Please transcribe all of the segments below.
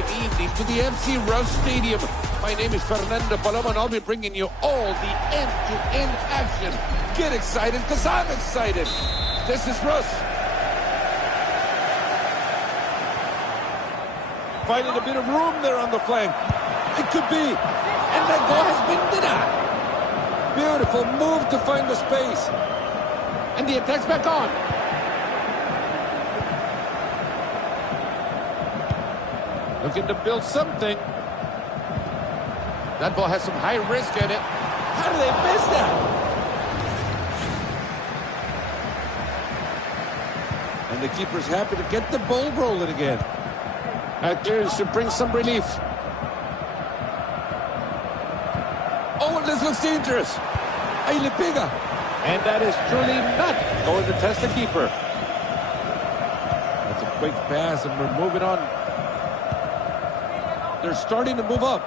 Good evening to the FC Rush Stadium. My name is Fernando Paloma, and I'll be bringing you all the end-to-end action. Get excited, because I'm excited. This is Rush. Finding a bit of room there on the flank. It could be. And that goal has been denied. Beautiful move to find the space. And the attack's back on. Looking to build something. That ball has some high risk in it. How do they miss that? And the keeper's happy to get the ball rolling again. Out there should bring some relief. Oh, this looks dangerous. Ahí le pega. And that is truly not going to test the keeper. That's a quick pass, and we're moving on. They're starting to move up.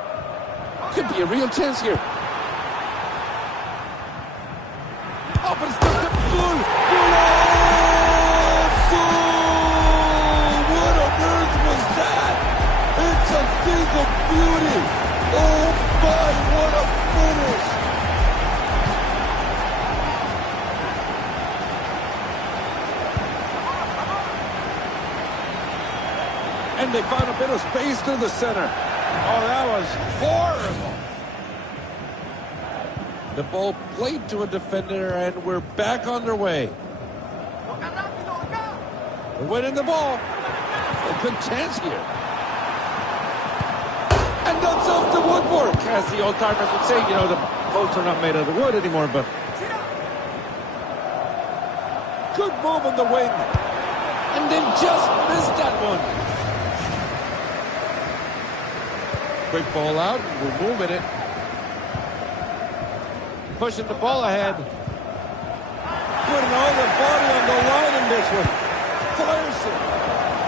Could be a real chance here. Oh, but it's just a goal. What on earth was that? It's a thing of beauty. Oh my, what a finish. And they found a bit of space through the center. Oh, that was horrible. The ball played to a defender, and we're back on their way. They're winning the ball. A good chance here. And that's off the woodwork. As the old-timers would say, you know, the posts are not made out of wood anymore, but... Good move on the wing. And then just missed that one. Quick ball out, and we're moving it. Pushing the ball ahead. Putting all the body on the line in this one. Fires it.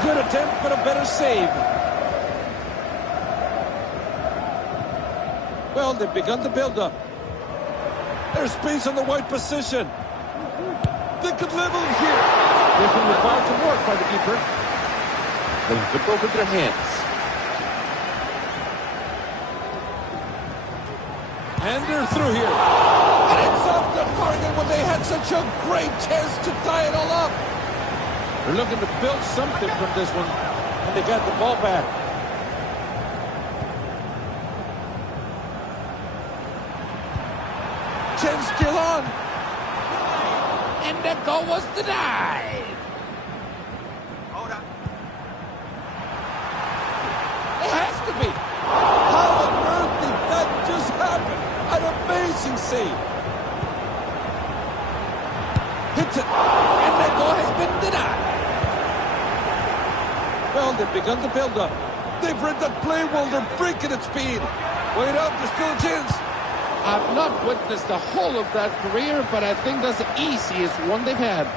Good attempt, but a better save. Well, they've begun to build up. There's space on the wide position. They could level here. This one required some work by the keeper. They could go with their hands. And they're through here. And it's off the target when they had such a great chance to tie it all up. They're looking to build something from this one. And they got the ball back. Chance still on. And the goal was denied. It has to be. How on earth did that just happen? An amazing save. Hits it. And that goal has been denied. Well, they've begun to build up. They've read that play while they're breaking at speed. Wait up, there's still a chance. I've not witnessed the whole of that career, but I think that's the easiest one they've had.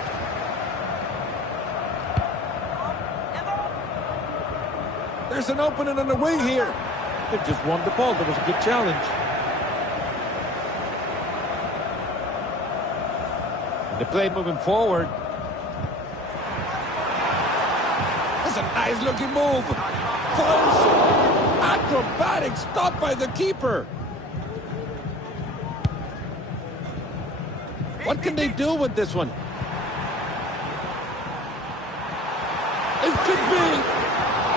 There's an opening on the wing here. They've just won the ball. That was a good challenge. The play moving forward. That's a nice-looking move. Fires it. Acrobatic stop by the keeper. What can they do with this one? It could be.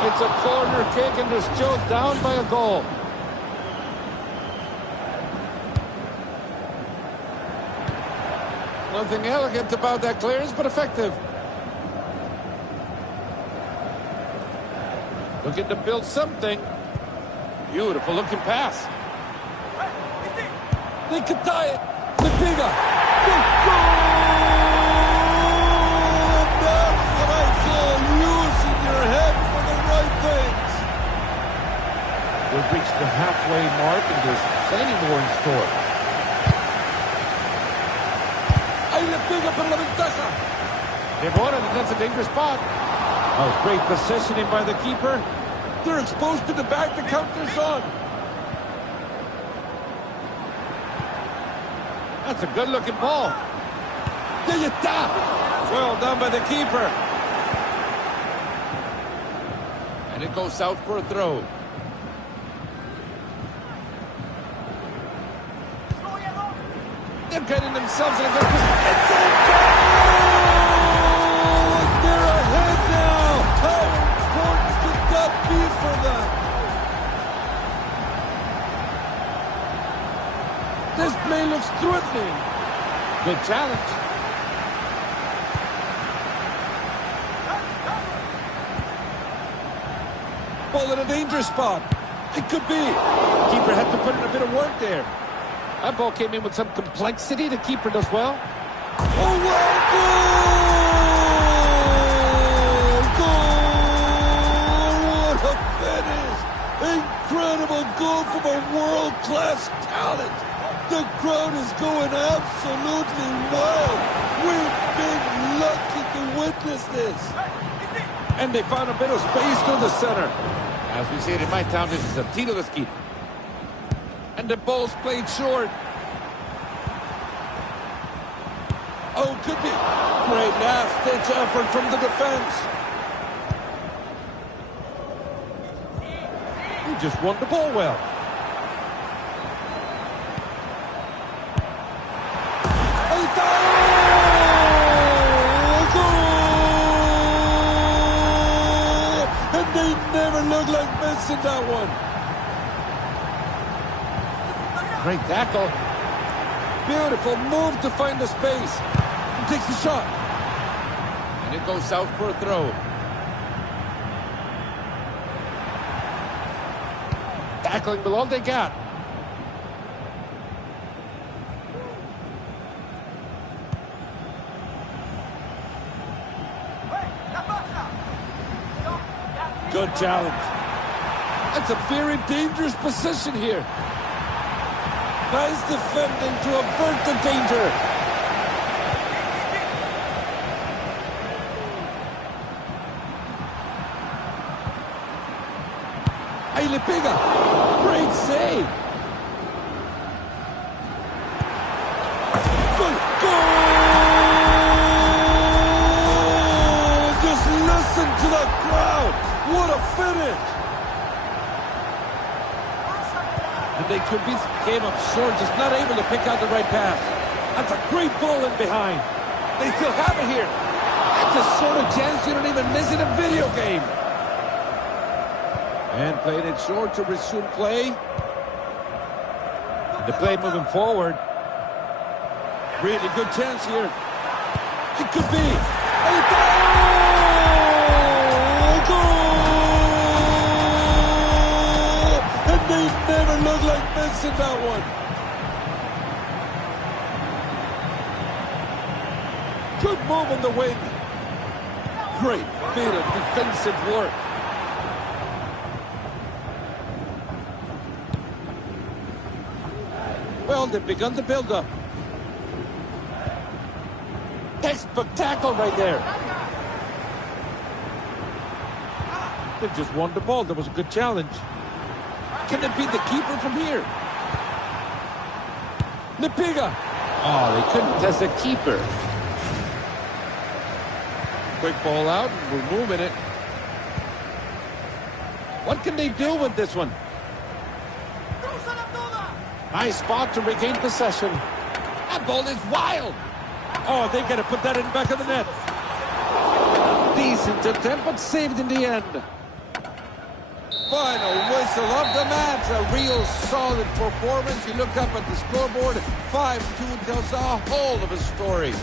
It's a corner kick, and they're still down by a goal. Nothing elegant about that clearance, but effective. Looking to build something. Beautiful looking pass. They could tie it. The bigger. That's what I call using your head for the right things. We've reached the halfway mark, and there's plenty more in store. Ahí le pega para la ventaja. That's a dangerous spot. Oh, great positioning by the keeper. They're exposed to the back. The counter's on. That's a good-looking ball. There you go. Well done by the keeper. And And it goes out for a throw. They're getting themselves in a good position. It's a goal! They're ahead now! How important could that be for them? This play looks threatening. Good challenge. Ball in a danger spot. It could be. Keeper had to put in a bit of work there. That ball came in with some complexity. The keeper does well. Oh, well, goal! Goal! What a finish! Incredible goal from a world-class talent. The crowd is going absolutely wild. We've been lucky to witness this. And they found a bit of space through the center. As we say it in my town, this is a tiro de esquina. And the ball's played short. Oh, could be. Great last-ditch effort from the defense. He just won the ball well. And they never look like missing that one. Great tackle. Beautiful move to find the space. He takes the shot. And it goes out for a throw. Tackling with all they got. Good challenge. That's a very dangerous position here. Nice defending to avert the danger. Ahí le pega. Great save. Good goal! Just listen to the crowd. What a finish. And they could be came up short, just not able to pick out the right pass. That's a great ball in behind. They still have it here. That's a sort of chance you don't even miss in a video game. And played it short to resume play. And the play moving forward. Really good chance here. It could be. A goal! And they never look like missing that one. Good move on the wing. Great bit of defensive work. Well, they've begun to build up. Textbook tackle right there. They just won the ball. That was a good challenge. Can it beat the keeper from here? Nipiga. Oh, they couldn't test the keeper. Quick ball out, and we're moving it. What can they do with this one? Nice spot to regain possession. That ball is wild. Oh, they got to put that in the back of the net. Decent attempt, but saved in the end. Final whistle of the match. A real solid performance. You look up at the scoreboard, 5-2 tells a whole of a story.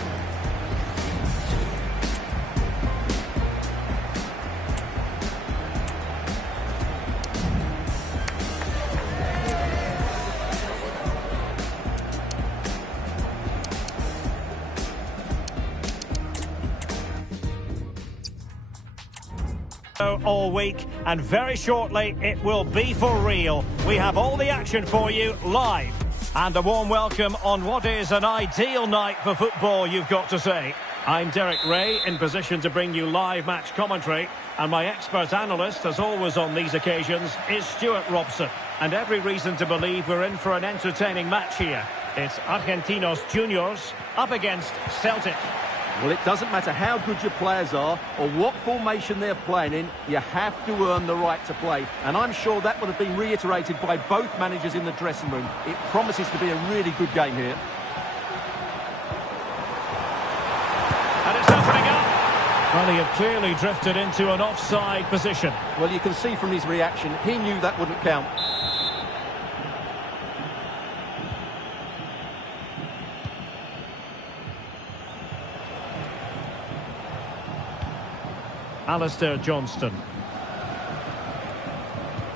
All week, and very shortly it will be for real. We have all the action for you live, and a warm welcome on what is an ideal night for football, you've got to say. I'm Derek Ray, in position to bring you live match commentary, and my expert analyst, as always on these occasions, is Stuart Robson. And every reason to believe we're in for an entertaining match here. It's Argentinos Juniors up against Celtic. Well, it doesn't matter how good your players are or what formation they're playing in, you have to earn the right to play. And I'm sure that would have been reiterated by both managers in the dressing room. It promises to be a really good game here. And it's opening up. Well, he had clearly drifted into an offside position. Well, you can see from his reaction, he knew that wouldn't count. Alistair Johnston.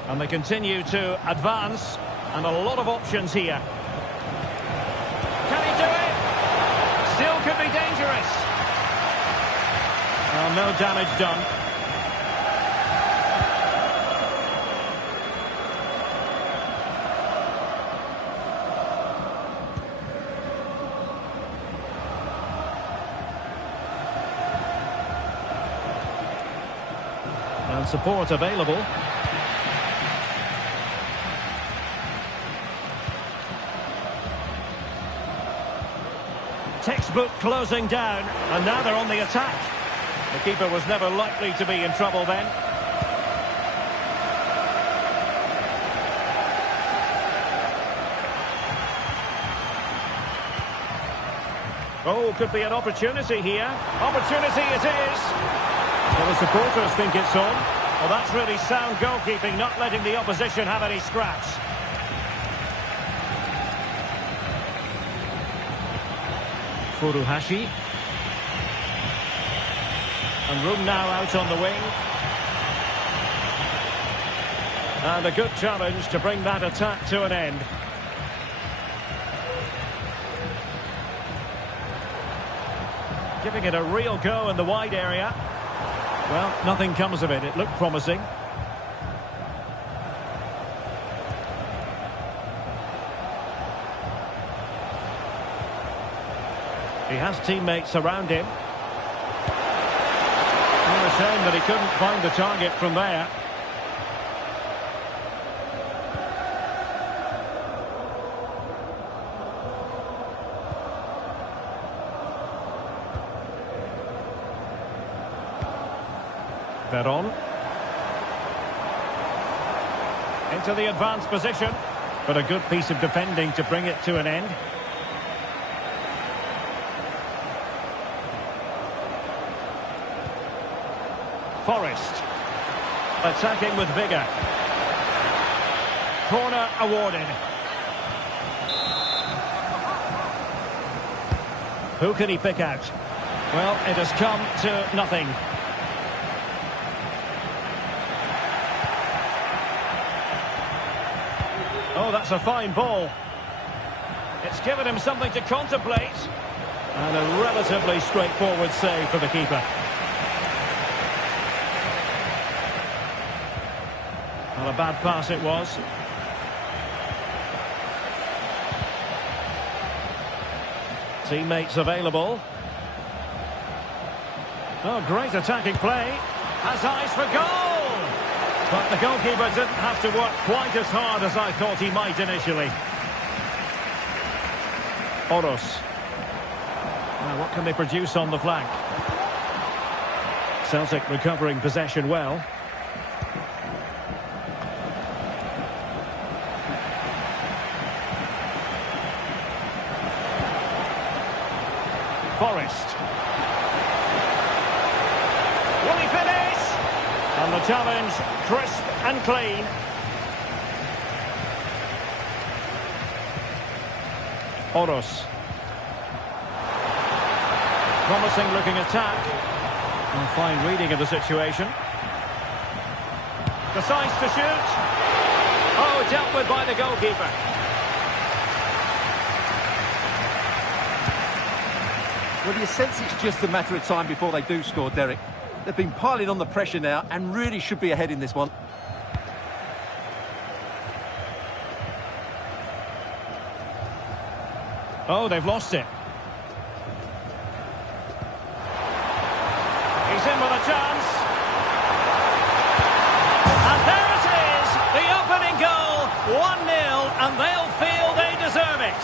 And they continue to advance, and a lot of options here. Can he do it? Still could be dangerous. Well, no damage done. And support available. Textbook closing down, and now they're on the attack. The keeper was never likely to be in trouble then. Oh, could be an opportunity here. Opportunity it is. Well, the supporters think it's on. Well, that's really sound goalkeeping, not letting the opposition have any scraps. Furuhashi. And room now out on the wing. And a good challenge to bring that attack to an end. Giving it a real go in the wide area. Well, nothing comes of it. It looked promising. He has teammates around him. What a shame that he couldn't find the target from there. Veron. Into the advanced position, but a good piece of defending to bring it to an end. Forrest. Attacking with vigour. Corner awarded. Who can he pick out? Well, it has come to nothing. Oh, that's a fine ball. It's given him something to contemplate. And a relatively straightforward save for the keeper. Well, a bad pass it was. Teammates available. Oh, great attacking play. Has eyes for goal! But the goalkeeper didn't have to work quite as hard as I thought he might initially. Oros. Now, what can they produce on the flank? Celtic recovering possession well. Forrest. Will he finish? And the challenge, crisp and clean. Oros. Promising looking attack. And fine reading of the situation. Decides to shoot. Oh, dealt with by the goalkeeper. Well, you sense it's just a matter of time before they do score, Derek. They've been piling on the pressure now and really should be ahead in this one. Oh, they've lost it. He's in with a chance. And there it is, the opening goal, 1-0, and they'll feel they deserve it.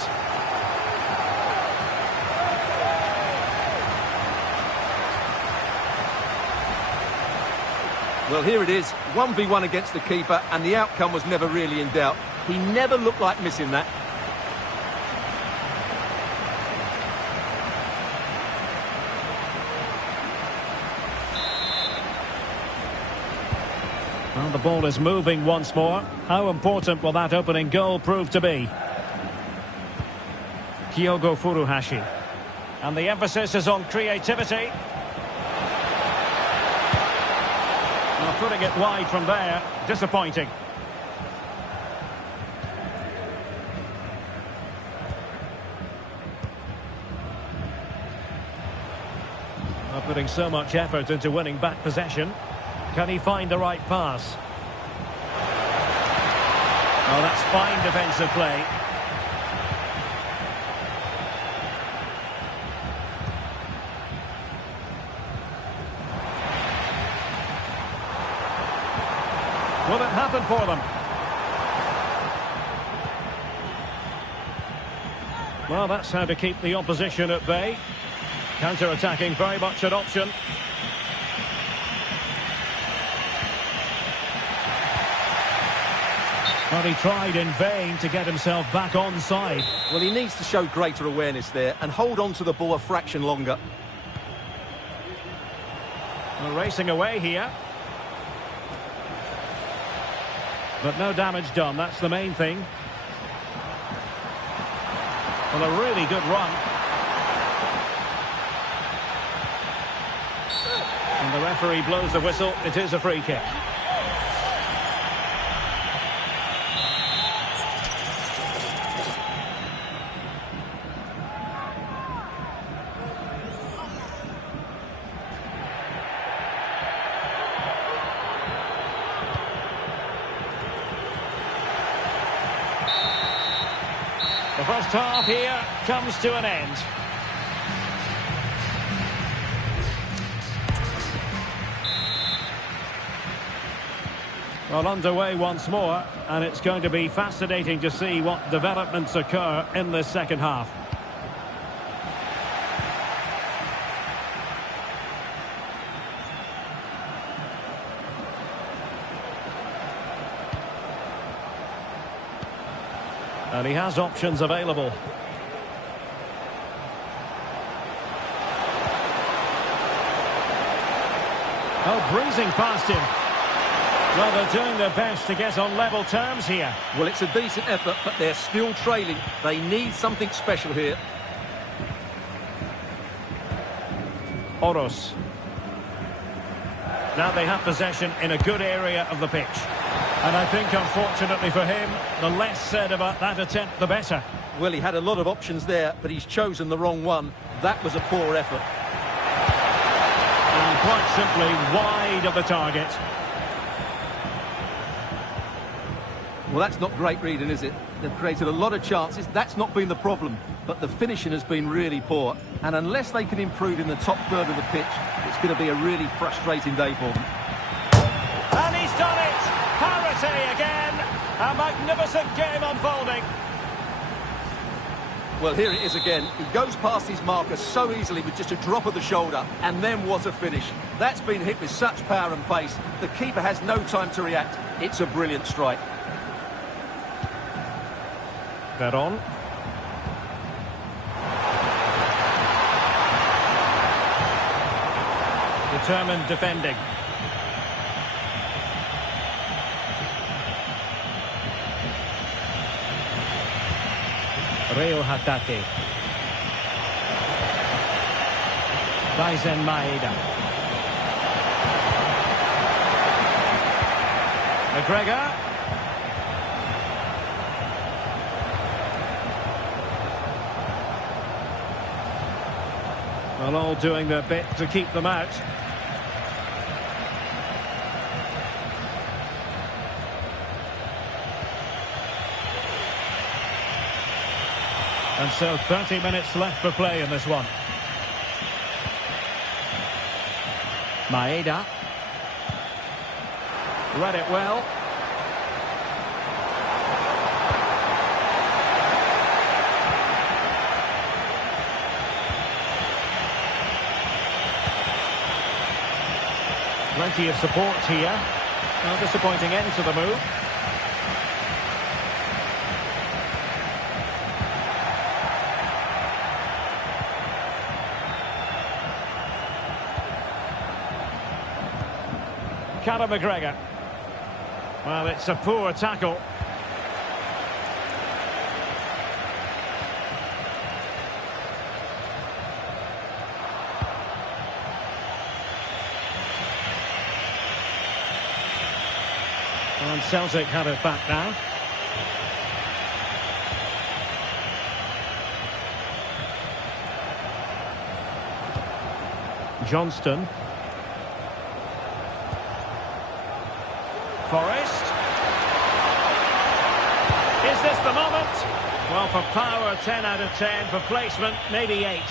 Well, here it is, 1v1 against the keeper, and the outcome was never really in doubt. He never looked like missing that. Well, the ball is moving once more. How important will that opening goal prove to be? Kyogo Furuhashi. And the emphasis is on creativity. Well, putting it wide from there, disappointing. Well, putting so much effort into winning back possession. Can he find the right pass? Oh, that's fine defensive play. Will it happen for them? Well, that's how to keep the opposition at bay. Counter-attacking, very much an option. But he tried in vain to get himself back onside. Well, he needs to show greater awareness there and hold on to the ball a fraction longer. Well, racing away here. But no damage done, that's the main thing. Well, a really good run. And the referee blows the whistle. It is a free kick. The first half here comes to an end. Well, underway once more, and it's going to be fascinating to see what developments occur in this second half. And he has options available. Oh, breezing past him. Well, they're doing their best to get on level terms here. Well, it's a decent effort, but they're still trailing. They need something special here. Oros. Now they have possession in a good area of the pitch. And I think, unfortunately for him, the less said about that attempt, the better. Well, he had a lot of options there, but he's chosen the wrong one. That was a poor effort. And quite simply wide of the target. Well, that's not great reading, is it? They've created a lot of chances. That's not been the problem. But the finishing has been really poor. And unless they can improve in the top third of the pitch, it's going to be a really frustrating day for them. And he's done it! Parity again! A magnificent game unfolding. Well, here it is again. He goes past his marker so easily with just a drop of the shoulder. And then what a finish. That's been hit with such power and pace. The keeper has no time to react. It's a brilliant strike. Veron. Determined defending. Reo Hatate. Tyson Maeda. McGregor. Well, all doing their bit to keep them out. And so 30 minutes left for play in this one. Maeda. Read it well. Plenty of support here. No disappointing end to the move. Callum McGregor. Well, it's a poor tackle. And Celtic have it back now. Johnston. Forrest. Is this the moment? Well, for power, 10 out of 10. For placement, maybe 8.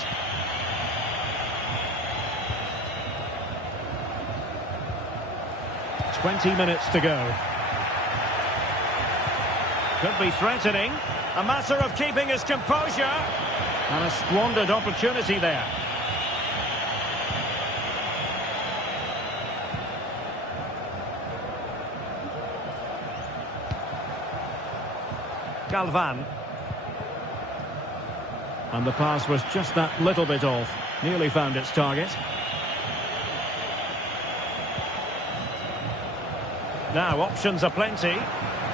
"20 minutes to go. Could be threatening. A matter of keeping his composure. And a squandered opportunity there. Galvan. And the pass was just that little bit off. Nearly found its target. Now, options are plenty,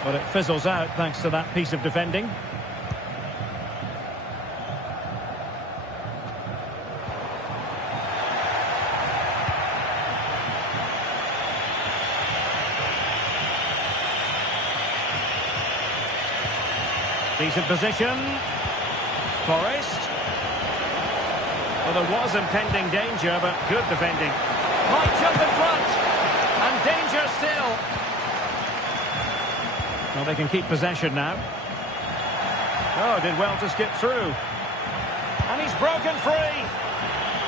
but it fizzles out thanks to that piece of defending. Decent position. Forrest. Well, there was impending danger, but good defending. Might jump in front. And danger still. Well, they can keep possession now. Oh, did well to skip through. And he's broken free.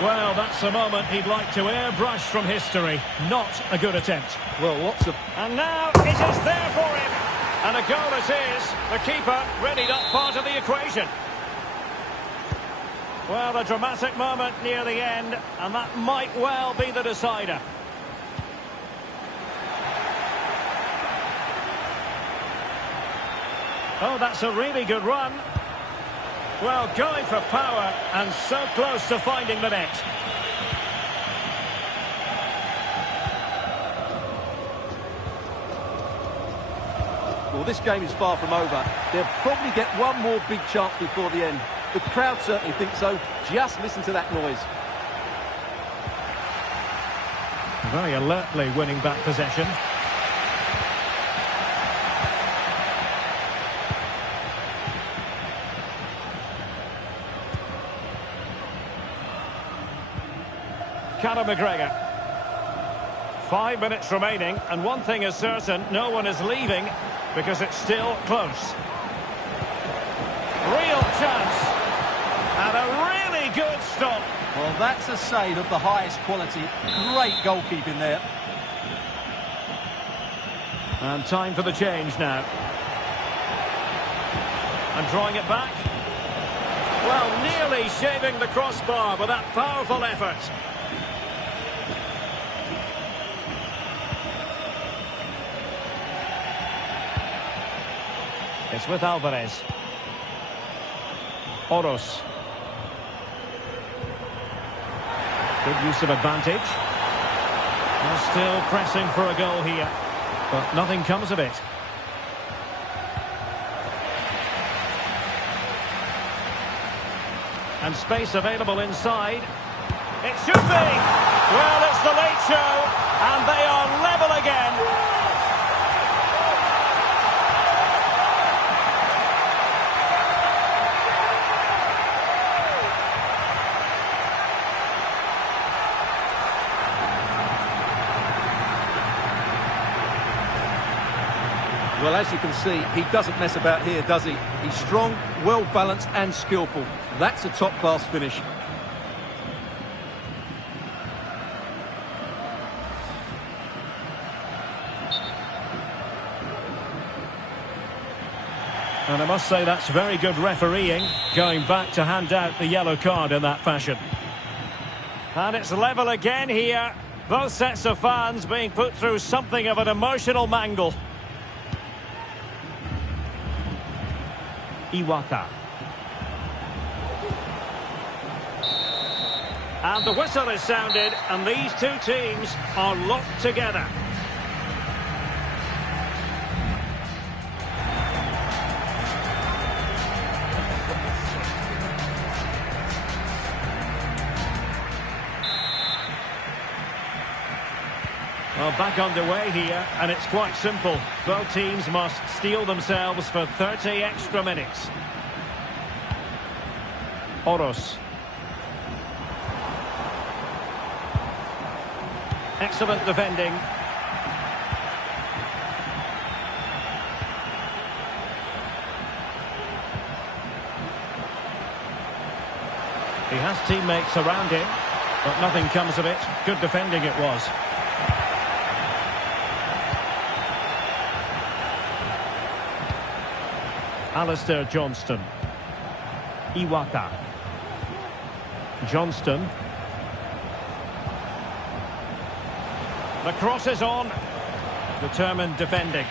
Well, that's a moment he'd like to airbrush from history. Not a good attempt. Well, lots of... And now it is there for him. And a goal it is. The keeper readied up part of the equation. Well, a dramatic moment near the end, and that might well be the decider. Oh, that's a really good run. Well, going for power, and so close to finding the net. Well, this game is far from over. They'll probably get one more big chance before the end. The crowd certainly think so. Just listen to that noise. Very alertly winning back possession. Callum McGregor. 5 minutes remaining, and one thing is certain, no one is leaving because it's still close. Real chance. And a really good stop. Well, that's a save of the highest quality. Great goalkeeping there. And time for the change now. And drawing it back. Well, nearly shaving the crossbar with that powerful effort. It's with Alvarez. Oros. Good use of advantage. They're still pressing for a goal here, but nothing comes of it. And space available inside. It should be! Well, it's the late show, and they are level again. Well, as you can see, he doesn't mess about here, does he? He's strong, well-balanced and skillful. That's a top-class finish. And I must say that's very good refereeing, going back to hand out the yellow card in that fashion. And it's level again here. Both sets of fans being put through something of an emotional mangle. Iwata. And the whistle is sounded, and these two teams are locked together. Well, back underway here, and it's quite simple. Both teams must steel themselves for 30 extra minutes. Oros. Excellent defending. He has teammates around him, but nothing comes of it. Good defending it was. Alistair Johnston. Iwata. Johnston. The cross is on. Determined defending.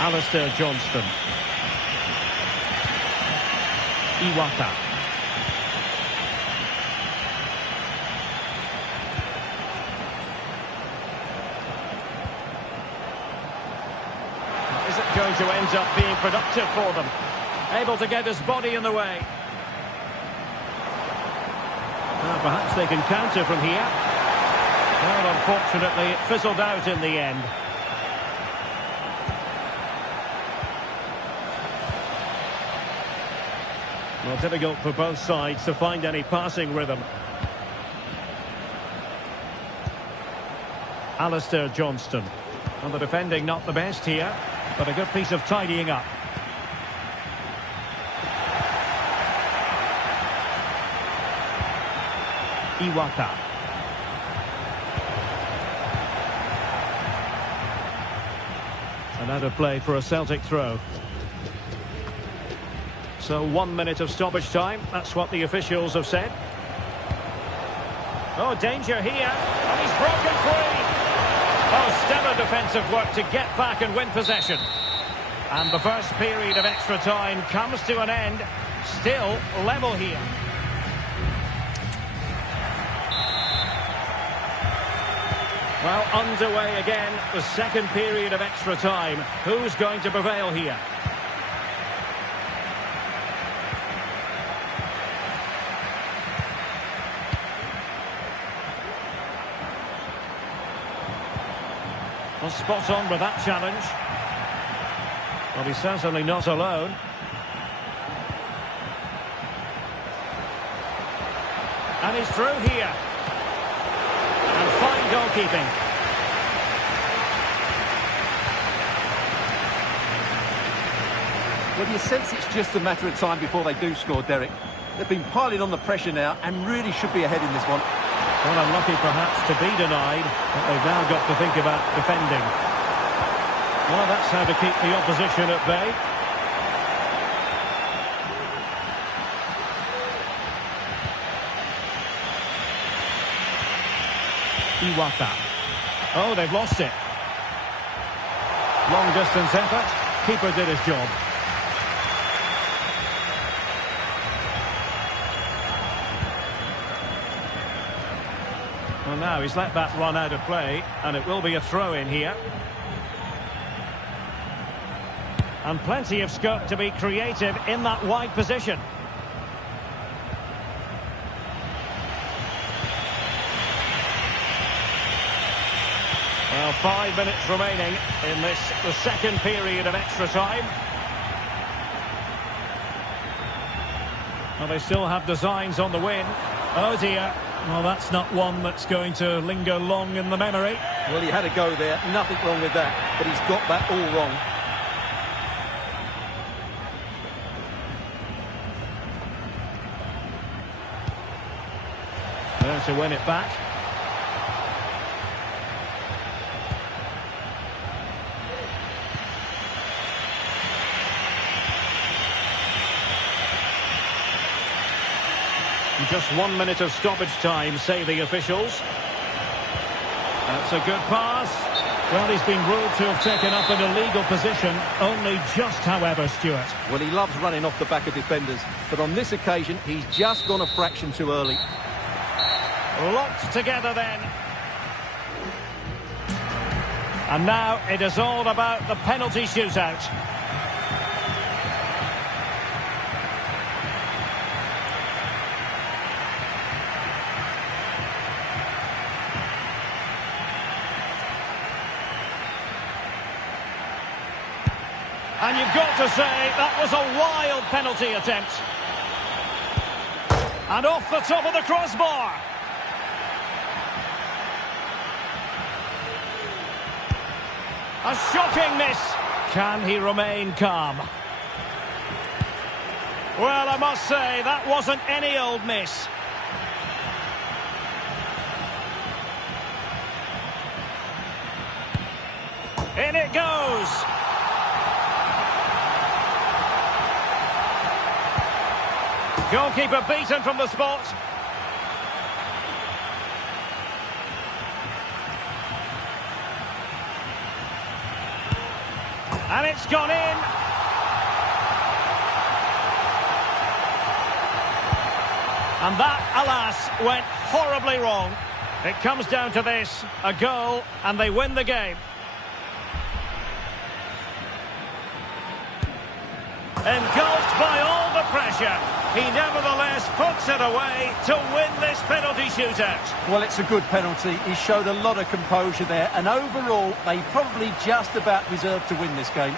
Alistair Johnston. Iwata. Is it going to end up being productive for them? Able to get his body in the way. Well, perhaps they can counter from here. Well, unfortunately, it fizzled out in the end. Well, difficult for both sides to find any passing rhythm. Alistair Johnston. And the defending not the best here, but a good piece of tidying up. Iwata. And out of play for a Celtic throw. So 1 minute of stoppage time, that's what the officials have said. Oh, danger here, and he's broken free. Oh, stellar defensive work to get back and win possession. And the first period of extra time comes to an end, still level here. Well, underway again, the second period of extra time. Who's going to prevail here? Well, spot on with that challenge. Well, he's certainly not alone. And he's through here. And fine goalkeeping. Well, you sense it's just a matter of time before they do score, Derek. They've been piling on the pressure now and really should be ahead in this one. Well, unlucky perhaps to be denied, but they've now got to think about defending. Well, that's how to keep the opposition at bay. Iwata. Oh, they've lost it. Long distance effort. Keeper did his job. Well, now he's let that run out of play, and it will be a throw-in here. And plenty of scope to be creative in that wide position. Well, 5 minutes remaining in the second period of extra time. Well, they still have designs on the win. Oh dear. Well, that's not one that's going to linger long in the memory. Well, he had a go there. Nothing wrong with that. But he's got that all wrong. There to win it back. Just 1 minute of stoppage time, say the officials. That's a good pass. Well, he's been ruled to have taken up an illegal position. Only just, however, Stuart. Well, he loves running off the back of defenders, but on this occasion, he's just gone a fraction too early. Locked together then. And now it is all about the penalty shootout. And you've got to say, that was a wild penalty attempt. And off the top of the crossbar. A shocking miss. Can he remain calm? Well, I must say, that wasn't any old miss. In it goes. Goalkeeper beaten from the spot. And it's gone in. And that, alas, went horribly wrong. It comes down to this, a goal, and they win the game. Engulfed by all the pressure, he nevertheless puts it away to win this penalty shootout. Well, it's a good penalty. He showed a lot of composure there, and overall, they probably just about deserved to win this game.